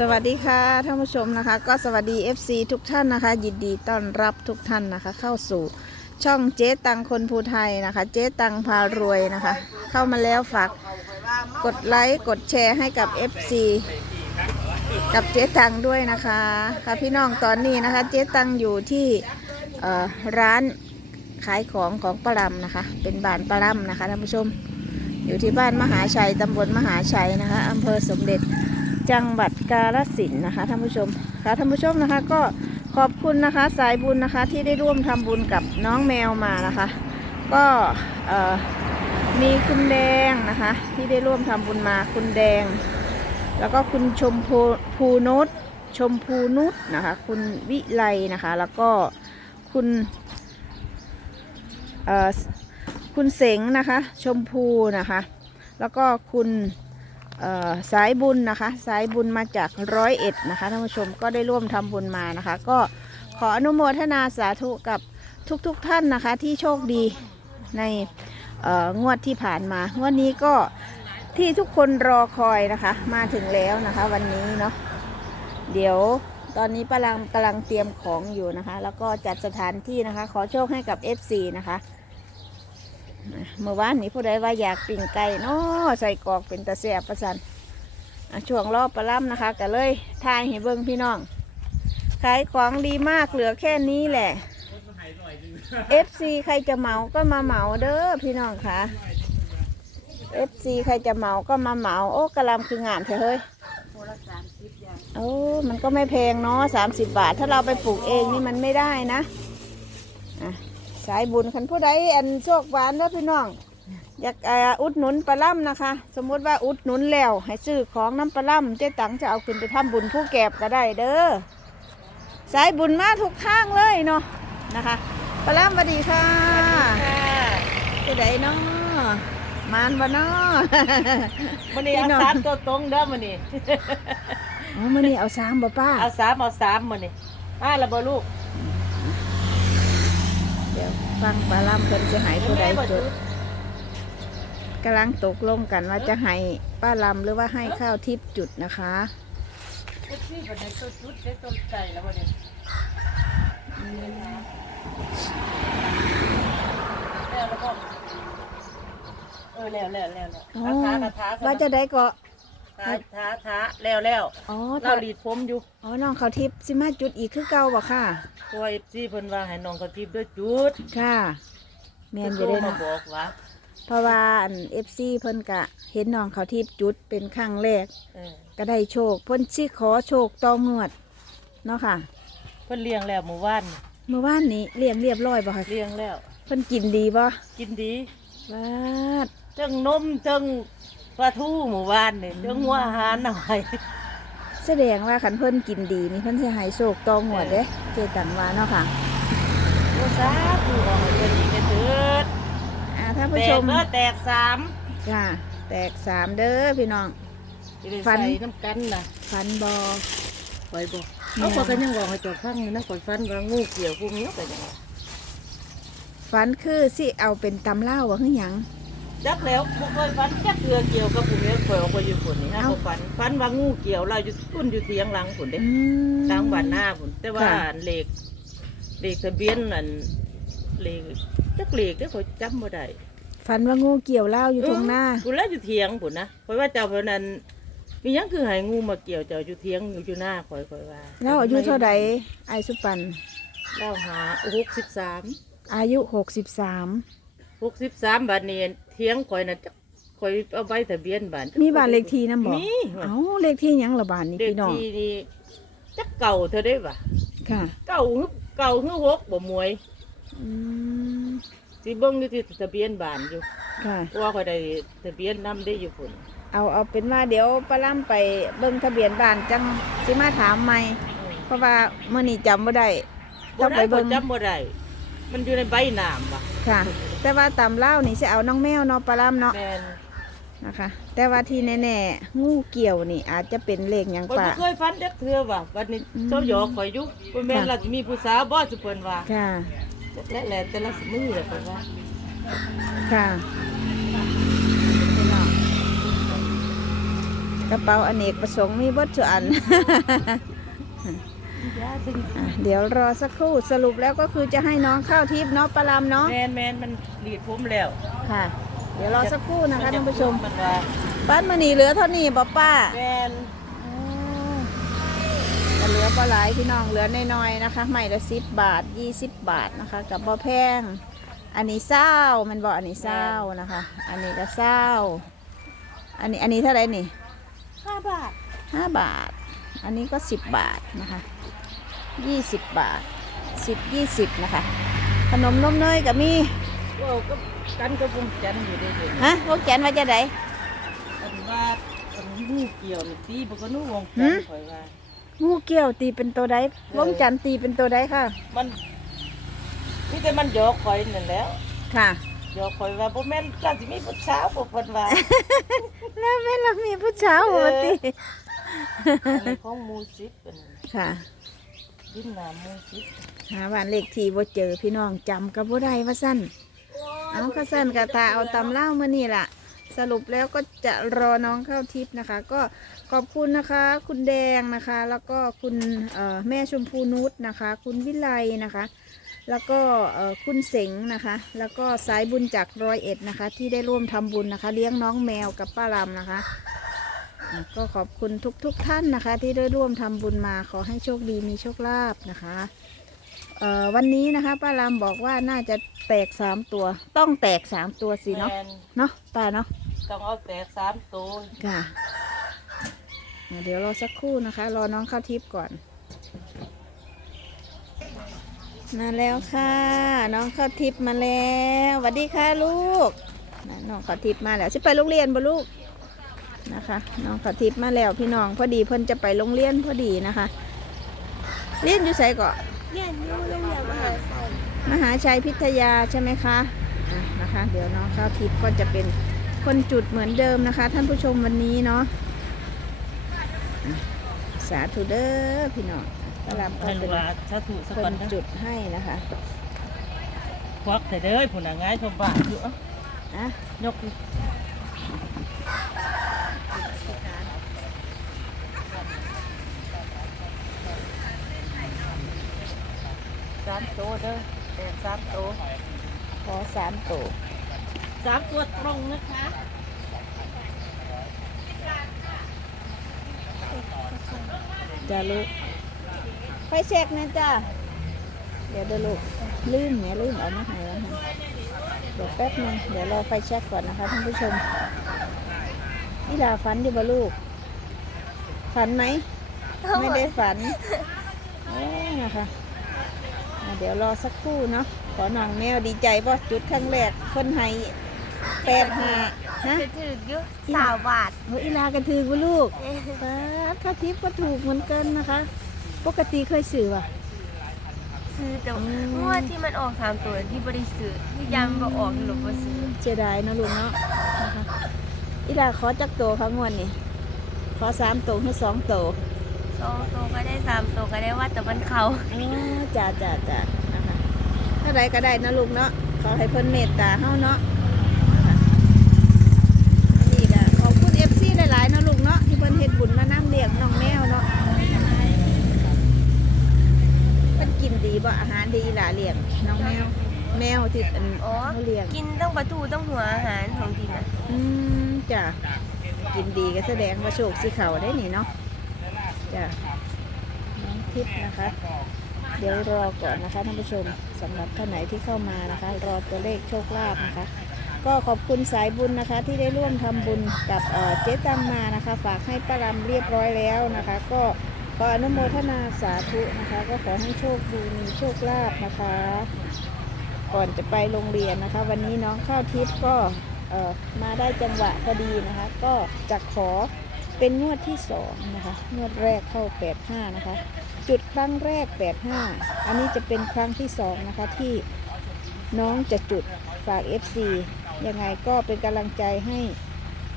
สวัสดีค่ะท่านผู้ชมนะคะ ก็สวัสดี FC ทุกท่านนะคะ ยินดีต้อนรับทุกท่านนะคะ เข้าสู่ช่องเจ๊ตังคนภูไทยนะคะ เจ๊ตังพารวยนะคะ เข้ามาแล้วฝากกดไลค์กดแชร์ให้กับ FC กับเจ๊ตังด้วยนะคะค่ะพี่น้องตอนนี้นะคะ เจ๊ตังอยู่ที่ร้านขายของของปารำนะคะ เป็นบ้านปารำนะคะท่านผู้ชม อยู่ที่บ้านมหาชัยตำบลมหาชัยนะคะอำเภอสมเด็จ จังหวัดกาฬสินธุ์นะคะท่านผู้ชมค่ะท่านผู้ชมนะคะก็ขอบคุณนะคะสายบุญนะคะที่ได้ร่วมทำบุญกับน้องแมวมานะคะ ก็มีคุณแดงนะคะที่ได้ร่วมทำบุญมาคุณแดง แล้วก็คุณชมพูภูนุชชมพูนุชนะคะ คุณวิไลนะคะ แล้วก็คุณคุณเสงนะคะ ชมพูนะคะ แล้วก็คุณ สายบุญนะคะ สายบุญมาจากร้อยเอ็ดนะคะท่านผู้ชมก็ได้ร่วมทำบุญมานะคะ ก็ขออนุโมทนาสาธุกับทุกๆทท่านนะคะ ที่โชคดีในงวดที่ผ่านมางวดนี้ก็ที่ทุกคนรอคอยนะคะ มาถึงแล้วนะคะ วันนี้เนาะเดี๋ยวตอนนี้กำลังกำลังเตรียมของอยู่นะคะ แล้วก็จัดสถานที่นะคะ ขอโชคให้กับ FC นะคะ เมื่อวานนี้ผู้ใดว่าอยากปิ่งไก่เนาะใส่กรอกเป็นตะเสียบประสันช่วงรอบประล่ำนะคะก็เลยทายให้เบิ่งพี่น้องขายของดีมากเหลือแค่นี้แหละ FC ใครจะเหมาก็มาเหมาเด้อพี่น้องค่ะ FC ใครจะเหมาก็มาเหมาโอ้กระลำคืองามเถอะเฮ้ยโอ้มันก็ไม่แพงเนาะสามสิบบาท ถ้าเราไปปลูกเองนี่มันไม่ได้นะ สายบุญคันผู้ใดอันโชคหวานเด้อพี่น้อง อยากเอ่ออุดหนุนปลาล่ำนะคะ สมมุติว่าอุดหนุนแล้วให้ซื้อของน้ำปลาล่ำเจ๊ตังจะเอาขึ้นไปทำบุญผู้แก็บก็ได้เด้อสายบุญมาทุกทางเลยเนาะนะคะปลาล่ำสวัสดีค่ะจะได้เนาะมานบ่เนาะมันนี่พี่เอาน้องสามตัวตรงเด้อมันนี่อ๋อมื่อนี้เอาสามบ่ป้าเอาสามเอาสามมันนี่มาและบ่ลูกเดี๋ยว ฟังปลาล่ำเพิ่นจะหายผู้ใดจุดกำลังตกลงกันว่าจะให้ป้าลำหรือว่าให้ข้าวทิพย์จุดนะคะเอ็ดซี่บันไดตัวชุดเด็ดตัวใจแล้วบ่เนี่ยแล้วแล้วก็เอแล้วแล้วแล้วแล้วอ๋อท้ากระท้าว่าจะได้ก็ ท้าท้าท้าแล้วแล้วอ๋อเราดีดผมอยู่อ๋อน้องเขาวทิพย์สิมาจุดอีกคือเก่าบ่ค่ะตัวเอฟซีเพิ่นว่าให้น้องกระทิบด้วยจุดค่ะแมนอยู่โทรได้มาเนาะบอกว่าเพราะว่าอันเอฟซีเพิ่นกะ เห็นน้องเขาวทิพย์จุดเป็นครั้งแรกเออก็ได้โชคเพิ่นสิขอโชคต่องวดเนาะค่ะ เพิ่นเลี้ยงแล้วเมื่อวานเมื่อวานนี้เลี้ยงเรียบร้อยบ่ค่ะเลี้ยงแล้วเพิ่นกินดีบ่กินดีวาดเจังนมเจัง ปลาทูหมู่บ้านนี่เจังหัวอาหารหน่อยแสดงว่าคันเพิ่นกินดีนี่เพิ่นสิให้โชคต่องวดเด้เจตังว่าเนาะค่ะโอ้สาธุออกมาเจอดีกันเถิดอ่าท่านแตผู้ชกมเด้อแตกสามจ้าแตกสามเด้อพี่น้อง จะได้ฟัน ใส่น้ำกันน่ะฟันบอคอยบอกเอาพอกันยังบอกให้เจบฟังอยู่นะคอยฟันว่างูเกี่ยวพวกนี้ก็ยังฟันคือสิเอาเป็นตำเล่าวบ่คือหยัง จักแล้วบ่เคยฟันจักเกลือเกี่ยวกับพวกนี้คอยออกไปอยู่คนนี่ฮะเอ้าก็ฟันฟันว่างูเกี่ยวเราอยู่ตุ้นอยู่เทียงหลังคนเด้อืมทางบ้านหน้าคนแต่ว่าค่ะ เลขเลขทะเบียนนั่นเลขจักเลขได้อคอยจำบ่ได้ฟันว่างูเกี่ยวเล่าวอยู่ตรงหน้า กูแล้วอยู่เทียงผุนนะเพราะว่าเจ้าเพรานั้นมีหยังคือให้งูมาเกี่ยวเจ้าอยู่เทียงอยู่อยู่หน้าคอยคอยว่าแล้วอายุเท่าใดไอสุปันเล่าหาหกสิบสามอายุหกสิบสามหกสิบสามบาทนี่ เทียงคอยน่ะจักคอยเอาใบทะเบียนบ้าน มีบ้านเลขที่นำบ่มี เอ้าเลขที่หยังละบ้านนี่เด็กพี่น้องที่นี่จักเก่าเธอได้ปะค่ะเก่าฮึเก่าฮึหกบ่มวยอืมสิเบิ่งอยู่ที่ทะเบียนบ้านอยู่ค่ะ เพราะว่าคอยได้ทะเบียนนำได้อยู่พุ่นเอาเอาเป็นว่าเดี๋ยวปลาล่ำไปเบิ่งทะเบียนบ้านจังสิมาถามใหม่ เพราะว่าเมื่อนี้จำบ่ได้บ่ต้องได้ไปบ่เบิ่งจำบ่ได้มันอยู่ในใบหนามว่ะค่ะ แต่ว่าตำเล่าวนี่สิเอาน้องแมวเนาะปลาล่ำเนาะแม่นนะคะ แต่ว่าที่แน่ๆงูเกี่ยวนี่อาจจะเป็นเลขหยังบ่ป่าเคยฝันจักเทื่อว่ะวันนี้อืมเจ้าหยอกข่อยอยู่บ่แม่นค่ะ ล่ะสิมีผู้สาวบ่สุเพิ่นว่าค่ะ และแหละแต่ละมื้อแหละเพิ่นว่าค่ะกระเป๋าอเนกประสงค์มีเบดทุกอันยาซึ่งอะ เดี๋ยวรอสักครู่สรุปแล้วก็คือจะให้น้องเข้าทิพย์เนาะปลาลำเนาะแมนแมนมันรีดผมแล้วค่ะ เดี๋ยวรอสักครู่นะคะท่านผู้ชมมันว่าบ้านมันนี่เหลือเท่านี้บ่ป้าแมนแต่เหลือปลาหลายพี่น้องเหลือน้อยๆนะคะใหม่ละสิบบาทยี่สิบบาทนะคะ กับบ่แพงอันนี้เศร้ามันบอกอันนี้เศร้านะคะ อันนี้ก็เศร้าอันนี้อันนี้เท่าไหร่นี่ห้าบาทห้าบาท อันนี้ก็สิบบาทนะคะ ยี่สิบบาทสิบยี่สิบนะคะ ขนมนมเนยกับมีว้าวก็กันกับวงจันทร์อยู่ได้เลยฮะพวกแจนว่าจะไดอันว่าอันงูเกี่ยวนี่ตีบ่ก็นู้วงหืจันมทร์ข่อยว่างูเกี่ยวตีเป็นตัวใดวงจันทร์ตีเป็นตัวใดค่ะ มันนี่แต่มันหยอกข่อยนั่นแหล้ว ค่ะหยอกข่อยว่าบ่แม่นก็สิมีผู้สาวบ่เพิ่นว่าแล้วแม่เรามีผู้สาวหัวตีอันนี้ของหมูสิบเป็นค่ะ ดินน้ำหมูสิบหาบ้านเลขที่บ่เจอพี่น้องจำกับบ่ได้ว่าสั้นเอาก็สั้นกะตาเอาตำเล่ามานี่ล่ะ สรุปแล้วก็จะรอน้องเข้าทิพย์นะคะ ก็ขอบคุณนะคะ คุณแดงนะคะ แล้วก็คุณแม่ชมพูนุชนะคะ คุณวิไลนะคะ แล้วก็คุณเสงนะคะ แล้วก็สายบุญจากร้อยเอ็ดนะคะ ที่ได้ร่วมทำบุญนะคะ เลี้ยงน้องแมวกับป้ารำนะคะ ก็ขอบคุณทุกๆทท่านนะคะ ที่ได้ร่วมทำบุญมาขอให้โชคดีมีโชคลาภนะคะเอ่อวันนี้นะคะป้ารำบอกว่าน่าจะแตกสามตัว ต้องแตกสามตัวสิเนาะแม่นเนาะป้าเนาะต้องเอาแตกสามตัวค่ะเดี๋ยวรอสักครู่นะคะ รอน้องเข้าทิพย์ก่อนมาแล้วค่ะ น้องเข้าทิพย์มาแล้วสวัสดีค่ะลูกนะน้องเข้าทิพย์มาแล้วสิไปโรงเรียนบ่ลูก นะคะน้องเข้าทิพย์มาแล้วพี่น้องพอดีเพิ่นจะไปโรงเรียนพอดีนะคะ เรียนอยู่ไสก่อนเรียนอยู่โรงเรียนมหาชัยมหาชัยพิทยาใช่ไหมคะอะนะคะ เดี๋ยวน้องข้าวทิพย์ก็จะเป็นคนจุดเหมือนเดิมนะคะ ท่านผู้ชมวันนี้เนาะอะสาธุเด้อพี่น้องกระลำก็ให้เป็นว่าสาธุสักควันนนะจุดให้นะคะควักแต่เด้อผู้น่ะง่ายชมบ้านอยู่เอ้าอะยก สามตัวเด้อแตกสามตัวขอสามตัวสามตัวตรงนะคะจ้าลูกไฟแช็กนะจ้าเดี๋ยวเดี๋ยวลูกลืมเนี่ยลืมเอามาให้แล้วค่ะเดี๋ยวแป๊บนึงเดี๋ยวรอไฟแช็กก่อนนะคะท่านผู้ชมนี่ลาฝันดีบ่ลูก ฝันไหม ไม่ได้ฝันเอ้ยนะคะอะ เดี๋ยวรอสักครู่เนาะขอน้องแมวดีใจป่ะจุดครั้งแรกคนให้แปดห้าฮะจะถืออยู่สาวบาทเฮ้ยอีลากระถือกูลูกป้าดข้าทิพย์ก็ถูกเหมือนกันนะคะ ปกติเคยสื่อป่ะซื้อแต่อืมงวดที่มันออกสามตัวที่บริสุทธิ์ที่ยังมาออกหรือบ่ซื้อเจไดายเนาะลูกเนาะนะคะอีลาขอจักโตเขางวนนี่ขอสามโตให้สองโต สองตัวก็ได้สามตัวก็ได้ว่าแต่มันเขาอ๋อจ้าจ้าจ้านะคะถ้าใดก็ได้นะลูกเนาะขอให้เพิ่นเมตตาเฮาเนาะค่ะอันนี้ก็ขอบคุณเอฟซีหลายๆเนาะลูกเนาะที่เพิ่นเฮ็ดบุญมานั่งเลี้ยงน้องแมวเนาะเพิ่นกินดีบ่อาหารดีหล่ะเลี้ยงน้องแมว แมวที่อันอ๋อเขาเลี้ยงกินต้องปลาทูต้องหัวอาหารของทีนะอืมจ้ะกินดีก็แสดงว่าโชคสิเขาได้นี่เนาะ จ้ะน้องทิพย์นะคะ เดี๋ยวรอก่อนนะคะท่านผู้ชมสำหรับท่านไหนที่เข้ามานะคะ รอตัวเลขโชคลาภนะคะ ก็ขอบคุณสายบุญนะคะ ที่ได้ร่วมทำบุญกับเจ๊ตังมานะคะ ฝากให้ป้ารำเรียบร้อยแล้วนะคะ ก็ขออนุโมทนาสาธุนะคะ ก็ขอให้โชคดีมีโชคลาภนะคะ ก่อนจะไปโรงเรียนนะคะ วันนี้น้องข้าวทิพย์ก็มาได้จังหวะพอดีนะคะ ก็จะขอ เป็นงวดที่สองนะคะ งวดแรกเข้า85นะคะ จุดครั้งแรก85อันนี้จะเป็นครั้งที่สองนะคะที่น้องจะจุดฝาก FC ยังไงก็เป็นกำลังใจให้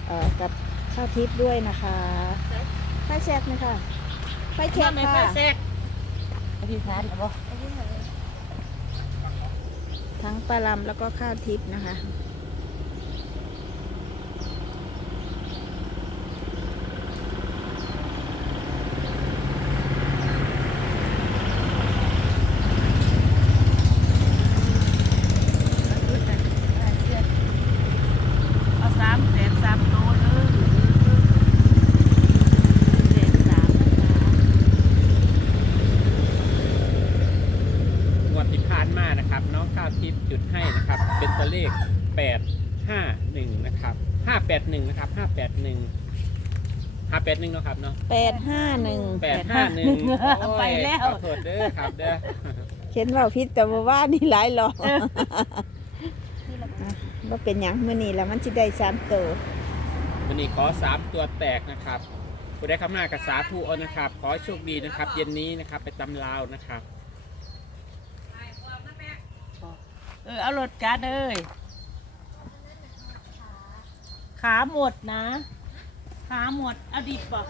เอ่อกับข้าวทิพย์ด้วยนะคะไฟแชกไหมคะไฟแชกไม่ค่ะค่อยแทรกอธิษฐานเอาบ่ทั้งปลาลำแล้วก็ข้าวทิพย์นะคะ จุดให้นะครับ เป็นตัวเลข 851 นะครับ 581 นะครับ 581 581เนาะครับเนาะแปดห้าหนึ่ง851ไปแล้วขอโทษเด้อครับเด้อเขียนว่าพิษแต่ว่าว่านี่หลายหรอกว่าเป็นอย่างมื่อนี้แล้วมันจะได้สามตัววันนี้ขอ3ตัวแตกนะครับผู้ได้คำหน้ากับสาธุเอานะครับ ขอให้โชคดีนะครับ เย็นนี้นะครับ ไปตำลาวนะครับเออเอารถการ์ดเอ้ยขาหมดนะ ขาหมดอดิบบอก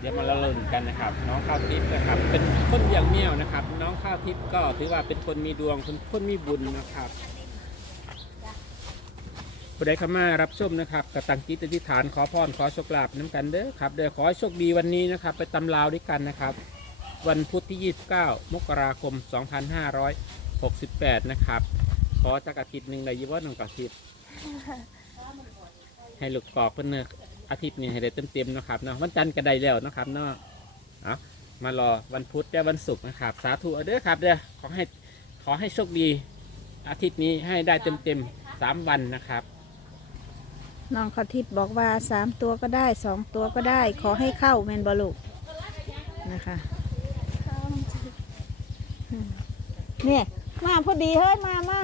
เดี๋ยวมาละลุ่นกันนะครับ น้องข้าวทิพย์นะครับ เป็นคนเลี้ยงเมี่ยวนะครับ น้องข้าวทิพย์ก็ถือว่าเป็นคนมีดวงคนคนมีบุญนะครับผู้ใดเข้ามารับชมนะครับกระตังจิตอธิฐานขอพรขอโชคลาภน้ำกันเด้อครับเดี๋ยวขอให้โชคดีวันนี้นะครับ ไปตำลาวด้วยกันนะครับ วันพุธที่ 29 มกราคม 2568 นะครับ ขอจากอาทิตย์หนึ่งเลยยี่ว่าหนึ่งอาทิตย์ให้ลูกกอกเพิ่นเนอ อาทิตย์นี้ให้ได้เต็มๆเนาะครับเนาะวันจันทร์ก็ได้แล้วเนาะครับเนาะเอามารอวันพุธและวันศุกร์นะครับ สาธุเอาเด้อครับเด้อขอให้ขอให้โชคดี อาทิตย์นี้ให้ได้เต็มๆสามวันนะครับ น้องเขาทิพย์บอกว่าสามตัวก็ได้สองตัวก็ได้ ขอให้เข้าแมนบอลูกนะคะ เนี่ย มาพอดีเฮ้ยมามา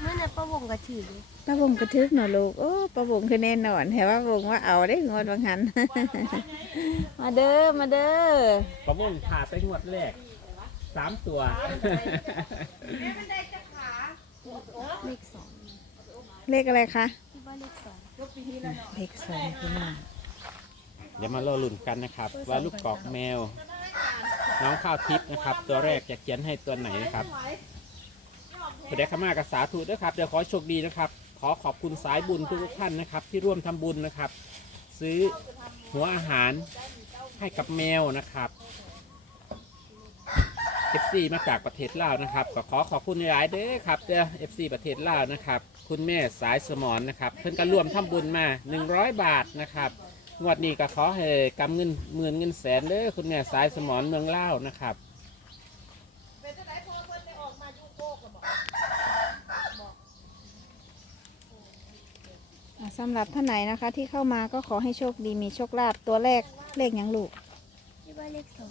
เมื่อนั้นประวงกระถือ ป้าวงกระทึกหน่อยลูกโอ้ป้าวงคือแน่นอนแต่ว่าวงว่าเอาได้งวดบางหัน มาเด้อมาเด้อประมุ่งขาดไปงวดแรกสามตัว เลขสองเลขอะไรคะที่ว่าเลขสองเลขสองพี่น้องเดี๋ยวมารอลุ่นกันนะครับ ว่าลูกกอกแมว น้องข้าวทิพย์นะครับ ตัวแรกจะเขียนให้ตัวไหนนะครับผู้ใดเข้ามากับสาธุด้วยครับเดี๋ยวขอให้โชคดีนะครับ ขอขอบคุณสายบุญทุกท่านนะครับ ที่ร่วมทำบุญนะครับ ซื้อหัวอาหารให้กับแมวนะครับ FC มาจากประเทศลาวนะครับก็ขอขอบคุณหลายเด้อครับเด้อ FC ประเทศลาวนะครับ คุณแม่สายสมอนนะครับเพิ่นก็ร่วมทำบุญมา 100 บาทนะครับงวดนี้ก็ขอให้กำเงินหมื่นเงินแสนเด้อคุณแม่สายสมอนเมืองลาวนะครับ สำหรับท่านไหนนะคะ ที่เข้ามาก็ขอให้โชคดีมีโชคลาภตัวแรกเลขหยังลูกที่ว่าเลขสอง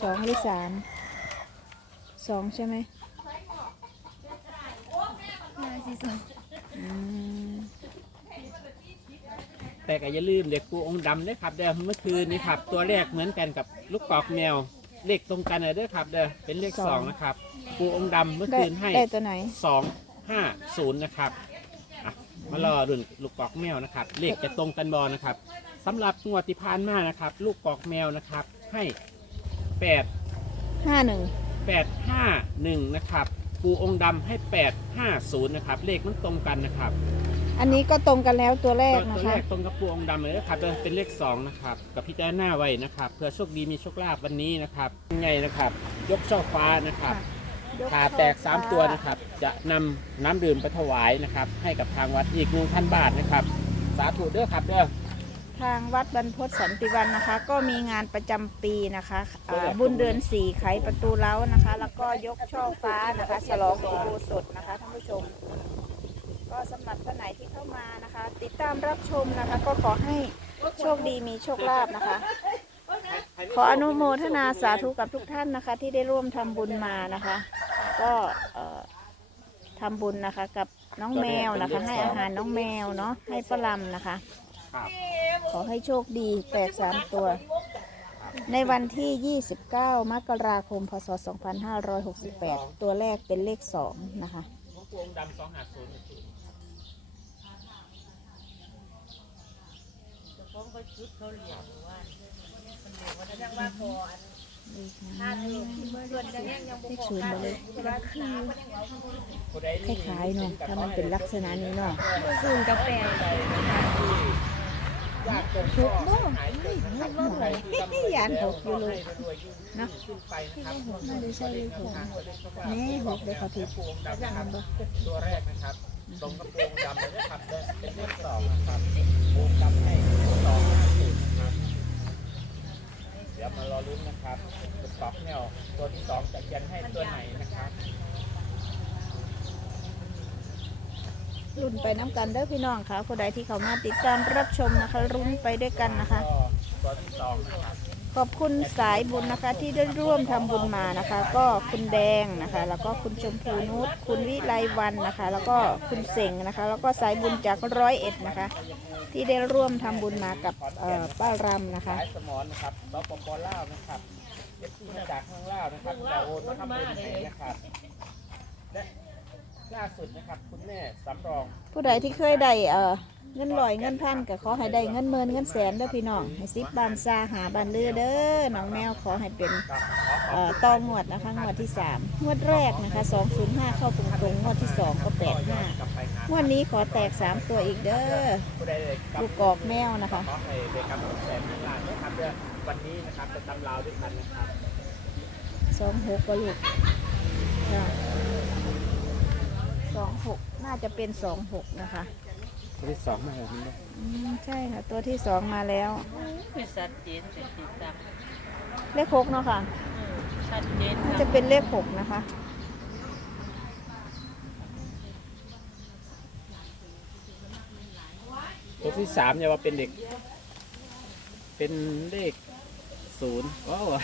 สองหรือสามสองใช่ไหมห้าสี่สองอืมแต่ก็อย่าลืมเด็กปูองค์ดำด้วยครับเด้อเมื่อคืนนี้ครับ ตัวแรกเหมือนกันกับลูกกอกแมว เลขตรงกันเลยเด้อครับเด้อเป็นเลขสองนะครับ ปูองค์ดำเมื่อได้คืนให้ได้ตัวไหนสองห้าศูนย์นะครับอะ มารอรุ่นลูกกอกแมวนะครับเลขจะตรงกันบอนะครับสำหรับงวดที่ผ่านมานะครับ ลูกกอกแมวนะครับ ให้แปด ห้าหนึ่งแปดห้าหนึ่งนะครับ ปูองค์ดำให้แปดห้าศูนย์นะครับ เลขมันตรงกันนะครับอันนี้ก็ตรงกันแล้วตัวแรกตัวนะตัวคะแรกตรงกับปูองค์ดำเลยนะครับเป็นเลขสองนะครับ กับพี่แจ้หน้าไว้นะครับ เพื่อโชคดีมีโชคลาภวันนี้นะครับยังไงนะครับ ยกช่อฟ้านะครับ ขาแตก 3 ตัวนะครับ จะนำน้ำดื่มไปถวายนะครับ ให้กับทางวัดอีกหนึ่งพันบาทนะครับ สาธุเด้อครับเด้อ ทางวัดบรรพตสันติวันนะคะ ก็มีงานประจำปีนะคะอ่าบุญเดือนสี่ไขประตูเล้านะคะ แล้วก็ยกช่อฟ้านะคะฉลองอุโบสถนะคะท่านผู้ชม ก็สำหรับท่านไหนที่เข้ามานะคะ ติดตามรับชมนะคะ ก็ขอให้โชคดีมีโชคลาภนะคะ ขออนุโมทนาสาธุกับทุกท่านนะคะ ที่ได้ร่วมทำบุญมานะคะ ก็เอ่อทำบุญนะคะ กับน้องแมวนะคะ ให้อาหารน้องแมวเนาะให้ปลาลำนะคะ ครับขอให้โชคดีแตกสามตัว ในวันที่ 29 มกราคม พศ 2568 ตัวแรกเป็นเลข 2 นะคะปูองค์ดำสองหา ศูนย์เขาก็ชุดเขาเหลี่ยมว่าเลขศูนย์ไปเลยผู้ใดคล้ายๆเนาะถ้ามันเป็นลักษณะนี้เนาะศูนกับแปดยากจนถูก็กบ่หายไปนะครับผู้ใดที่ร่ำรวยยานหกอยู่เลยนาะไม่ได้ใช่เลขหกแม่หกเลยเขาผิดปูองค์ดำนะครับตัวแรกนะครับตรงกับปูองดำเลยนะครับเด้อเป็นเลขสองนะครับปูองดำให้สอง วมารอลุ้นนะครับตัวสองเนี่ยตัวที่สองจะยันให้ตัวไหนนะครับรุ่นไปน้ำกันเด้อพี่น้องค่ะคนใดที่เขามาติดตามรับชมนะคะ รุ้นไปด้วยกันนะคะ ตัวที่สองนะครับ ขอบคุณสายบุญนะคะที่ได้ร่วมทำบุญมานะคะ ก็คุณแดงนะคะ แล้วก็คุณชมพูนุชคุณวิไลวันนะคะ แล้วก็คุณเสงนะคะ แล้วก็สายบุญจากร้อยเอ็ดนะคะ ที่ได้ร่วมทำบุญมากับเอ่อป้ารำนะคะสายสมอนนะครับสปปลาวนะครับเอฟซีมาจากข้างลาวนะครับจะโอนมาทำบุญให้นะครับและล่าสุดนะครับคุณแม่สำรอง ผู้ใดที่เคยได้เอ่อ เงินลอยเงินพันก็ขอให้ได้เงินหมื่นเงินแสนเด้อพี่น้องให้ซิบบานซาหาบานเลือเด้อน้องแมวขอให้เป็นเอ่อต่องวดนะคะงวดที่สามงวดแรกนะคะ205 เข้าตรงๆงงวดที่สองก็85งวดนี้ขอแตกสามตัวอีกเด้อลูกกอกแมวนะคะวันนี้นะครับจะตำลาวด้วยกันนะครับสองหกก็ลูกสองหกน่าจะเป็นสองหกนะคะ ตัวที่สองมาแล้วนี่อืมใช่ค่ะ ตัวที่สองมาแล้ว คือชัดเจนแต่ติดตามเลขหกเนาะค่ะ ชัดเจนน่าจะเป็นเลขหกนะคะ ตัวที่สามเนี่ยว่าเป็นเด็ก เป็นเลขศูนย์โอ้อะ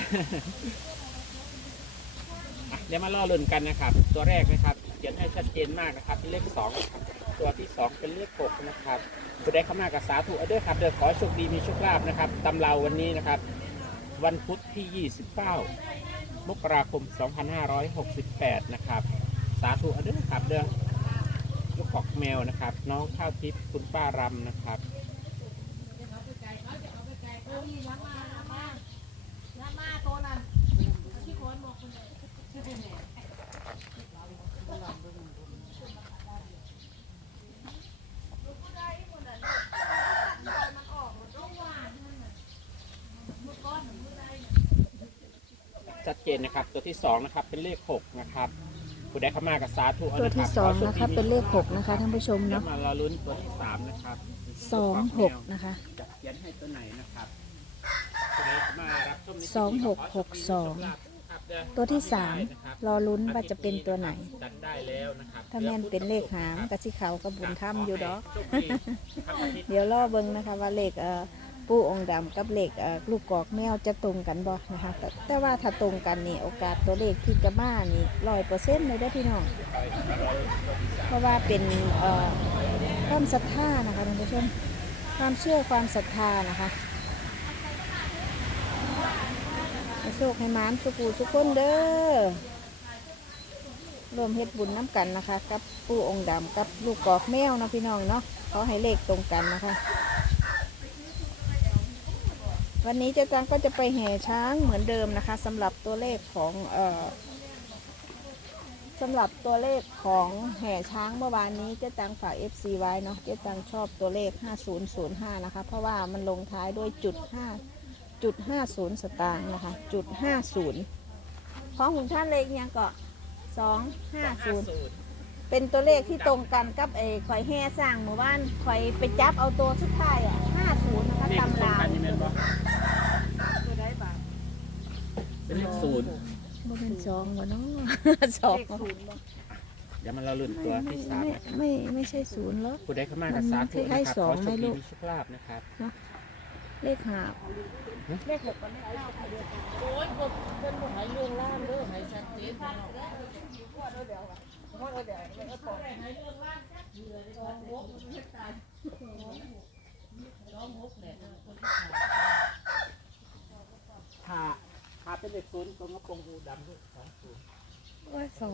เดี๋ยวมาล่อลุ่นกันนะครับ ตัวแรกนะครับเขียนให้ชัดเจนมากนะครับเป็นเลขสองนะครับ ตัวที่สองเป็นเลขหกนะครับผู้ใดเข้ามากับสาธุเอาด้อครับเดี๋ยวขอโชคดีมีโชคลาภนะครับตำราวันนี้นะครับ วันพุธที่ 29 มกราคม 2568 นะครับ สาธุเอาด้อครับเด้อลูกขอกแมวนะครับ น้องข้าวทิพย์คุณป้ารำนะครับ เจนนะครับ ตัวที่สองนะครับเป็นเลขหกนะครับผู้ใดเข้ามากับสาธุเอาตัวนะคที่รับสองขโชนะคะดีเป็นเลขหกนะคะท่านผู้ชมเดี๋ยวเนาะมาเราลุ้นตัวที่สามนะครับสองหกนะคะ จะเขียนให้ตัวไหนนะครับผู้ใดเข้ามารับชมในสองหกหกสองครับเดี๋ยตัวที่สามรอลุ้นว่าจะเป็นตัวไหน ตัดได้แล้วนะครับถ้าแม่นเป็นเลขหางกะสิเขากับบุญถ้ำอยู่ดอก โชคดีครับอาทิตย์เดี๋ยวรอเบิ่งนะคะว่าเลขเอ่อ ปูองค์ดำกับเหลขเอ่อลูกกอกแมวจะตรงกันบ่นะคะแต่แต่ว่าถ้าตรงกันนี่โอกาสตัวเลขที่จะมานี่ร้อยเปอร์เซ็นต์เลยได้พี่น้องเพราะว่าเป็นความศรัทธานะคะท่านผู้ชมความเชื่อความศรัทธานะคะให้โชคให้มานสุปูสุกคนเด้อรวมเฮ็ดบุญน้ำกันนะคะ กับปูองค์ดำกับลูกกอกแมวนะพี่น้องเนาะขอให้เลขตรงกันนะคะ วันนี้เจ๊ตังก็จะไปแห่ช้างเหมือนเดิมนะคะสำหรับตัวเลขของเอ่อสำหรับตัวเลขของแห่ช้างเมื่อวานนี้เจ๊ตังฝาก FC ไว้เนาะเจ๊ตังชอบตัวเลข 5005 นะคะ เพราะว่ามันลงท้ายด้วยจุด5จุด50 สตางค์นะคะจุด50ของคุณท่านเลขยังเกาะ250 เป็นตัวเลขที่ตรงกันกับเอคอยแห่สร้างหมู่บ้านคอยไปจับเอาตัวสุดท้ายอะ50นะคะเลขตรงตำรากันยังไงบ่เป็นเลขศูนย์บ่เป็นสองบ่เนาะ สองเดี๋ยวมาเราลุ้นตัวที่สามไม่นะครับไม่ไม่ใช่ศูนย์แล้วผู้ใดเข้ามากับสาธุมันคล้ายนะครับๆสองขอโชไหมคลูดีกมีโชคลาภนะครับ เลขหาบเลขหกกับเลขเก้าโอ้ยบ่เพิ่นบ่ให้ลวงล่างเด้อให้ชัดเจน ถ้าถ้าเป็นเลขศูนย์ก็งะปงหูดำด้วยสองศูนย์สอง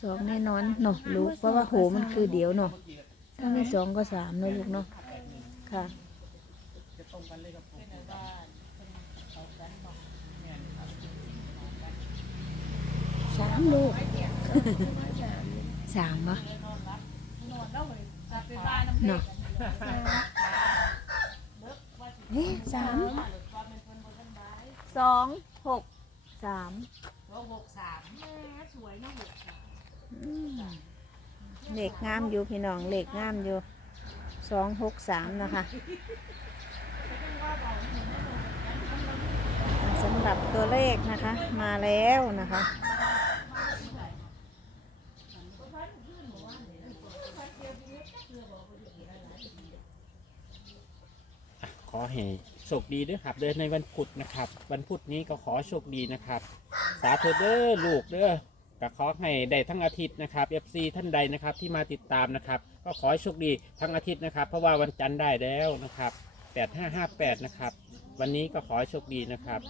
สองแน่นอนเนาะลูกเพราะว่าโหมันคือเดียวเนาะถ้าไม่สองก็สามเนาะลูกเนาะค่ะจะตรงกันเลยกับผมสามลูก สามปะเนาะเอ๊ะสามสองหกสามอืมเหล็กงามอยู่พี่น้องเหล็กงามอยู่สองหกสามนะคะสำหรับตัวเลขนะคะ มาแล้วนะคะ อให้โชคดีด้วยครับเดินในวันพุธนะครับ วันพุธนี้ก็ขอโชคดีนะครับ สาธุเด้อลูกเด้อก็ขอให้ได้ทั้งอาทิตย์นะครับ FC ท่านใดนะครับที่มาติดตามนะครับ ก็ขอให้โชคดีทั้งอาทิตย์นะครับ เพราะว่าวันจันทร์ได้แล้วนะครับ 8558 นะครับ วันนี้ก็ขอให้โชคดีนะครับ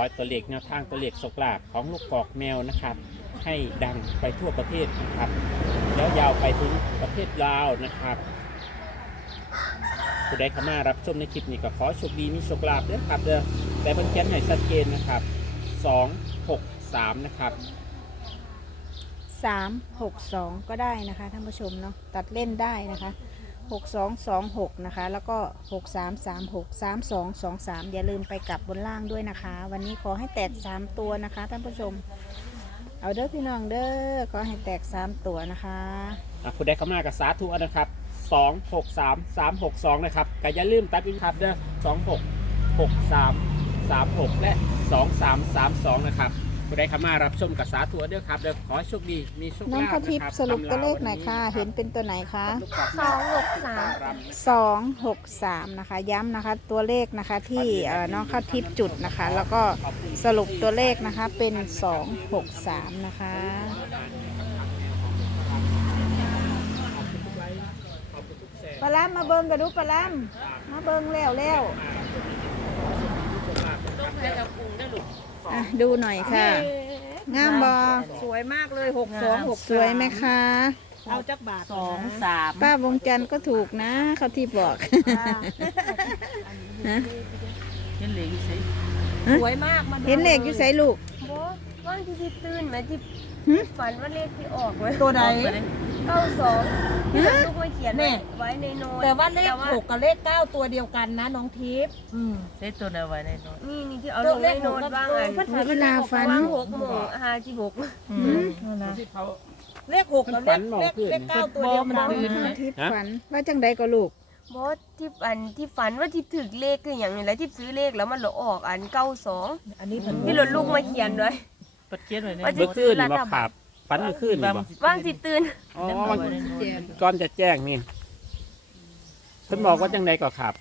อให้ตัวเลขแนวทางตัวเลขโชคลาภของลูกกอกแมวนะครับ ให้ดังไปทั่วประเทศนะครับ แล้วยาวไปถึงประเทศลาวนะครับผู้ใดเข้ามารับชมในคลิปนี้ก็ขอโชคดีมีโชคลาภด้วยครับเด้อแต่เพิ่นเขียนให้ชัดเจนนะครับ2 6 3นะครับสามหกสองก็ได้นะคะท่านผู้ชมเนาะตัดเล่นได้นะคะ หกสองสองหกนะคะ แล้วก็หกสามสามหกสามสองสองสามอย่าลืมไปกลับบนล่างด้วยนะคะ วันนี้ขอให้แตกสามตัวนะคะท่านผู้ชม เอาเด้อพี่น้องเด้อขอให้แตกสามตัวนะคะอะผู้ใดเข้ามากับสาธุนะครับ 2 6 3 3 6 2 นะครับก็อย่าลืมตัดอินครับเด้อ2 6 6 3 3 6 และ 2 3 3 2 นะครับ ผู้ใดเข้ามารับชมกับสาธุเด้อครับเด้อขอให้โชคดีมีโชคน้องลาภข้าวทิพนะย์ครับสรุปตัวเลขตำราหน่อยค่ะวัเห็นเป็นตัวไหนคะ ลูกกรกสองหกสามครับสองหกสามนะคะ ย้ำนะคะตัวเลขนะคะที่เอ่อน้องข้าวทิพย์จุดนะคะ แล้วก็สรุปตัวเลขนะคะเป็นสองหกสามนะคะ ปลาล้ำมาเบิงกระดูปลาล้ำมาเบิงแล้วแล้วอะ ดูหน่อยค่ะ งามบอสวยมากเลยหกสองหกสวยไหมคะ เอาจักบาทสองสามป้าวงจันทร์ก็ถูกนะ เขาที่บอกฮะเห็นเหลืองสิสวยมากมาดูเห็นเลขอยู่ใส่ลูกโบว่างที่ที่ตื่นไหมที่หึ ฝันว่าเลขที่ออกไหมตัวใด เก้าสองที่เราลูกมาเขียนแน่ไว้ในโน้ตแต่ว่าเลขแต่หกกับเลขเก้าตัวเดียวกันนะน้องทิพย์อืม ใช้ตัวไหนไว้ในโน้ตนี่นี่ที่เอาลงในโน้ตว่างอันโอ้ยอีลาฟัน ว่างหกโมงห้าที่หกหืมที่เขาเลขหกกับเลฝัขนบอกเลขขึ้นเลขเก้าตัวเดียวกันน้องข้าวทิพย์ฝันว่าจังใดก็ลูก บอสที่อันที่ฝันว่าที่ถึกเลขคืออย่างนี้แหละที่ซื้อเลขแล้วมันหลออกอันเก้าสองอันนี้เป็นที่รถลูกมาเขียนด้วย ปัดเกียนไว้ในว่าโน้เมื่อตคืนนี่บ่ขับฝันเมื่อคืนนี่บ่ว่างสิตื่นอ๋อเอาไว้ในโน้ตก่อนจะแจ้งนี่เพิ่นบอกว่าจังใดก็ขับ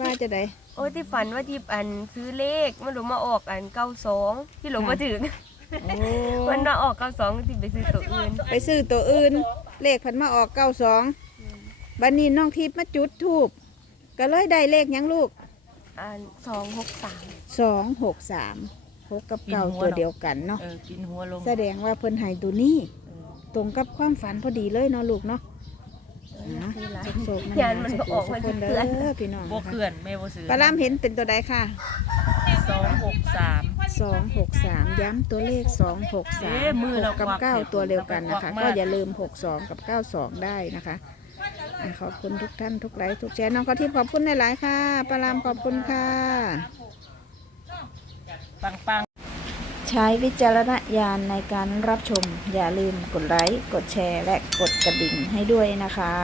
ว่าจะใดโอ้ยที่ฝันว่าที่อันซื้อเลขมันหลงมาออกอันเก้าสองที่หลงมาถึงโอ้มันมาออกเก้าสองที่ไปซื้อตัวอื่นไปซื้อตัวอื่น เลขพันมาออกเก้าสองบันนี้น้องทิพย์มาจุดทูบก็เลยได้เลขหยังลูกอันสองหกสามสองหกสาม หกกับเก้าตัวเดียวกันเนาะเออกินหัวลงแสดงว่าเพิ่นให้ตัวนี้ตรงกับความฝันพอดีเลยเนาะลูกเนาะนะโศกๆยานมันก็ออกมาสุขๆเพื่อนเด้อพี่น้องบ่เคลื่อนแม่บ่ซื้อปลาล่ามเห็นเป็นตัวใดค่ะสองหกสาม สองหกสามย้ำตัวเลขสองหกสามเอ๊ะมือเรากับกวักเก้าตัวเดียวกันนะคะกวักมาก ก็อย่าลืมหกสองกับเก้าสองได้นะคะอะขอบคุณทุกท่านทุกไลค์ทุกแชร์น้องก็ทิพย์ขอบคุณหลายๆค่ะปลาลามขอบคุณค่ะ ปังปังใช้วิจารณญาณในการรับชม อย่าลืมกดไลค์ กดแชร์ และกดกระดิ่งให้ด้วยนะคะ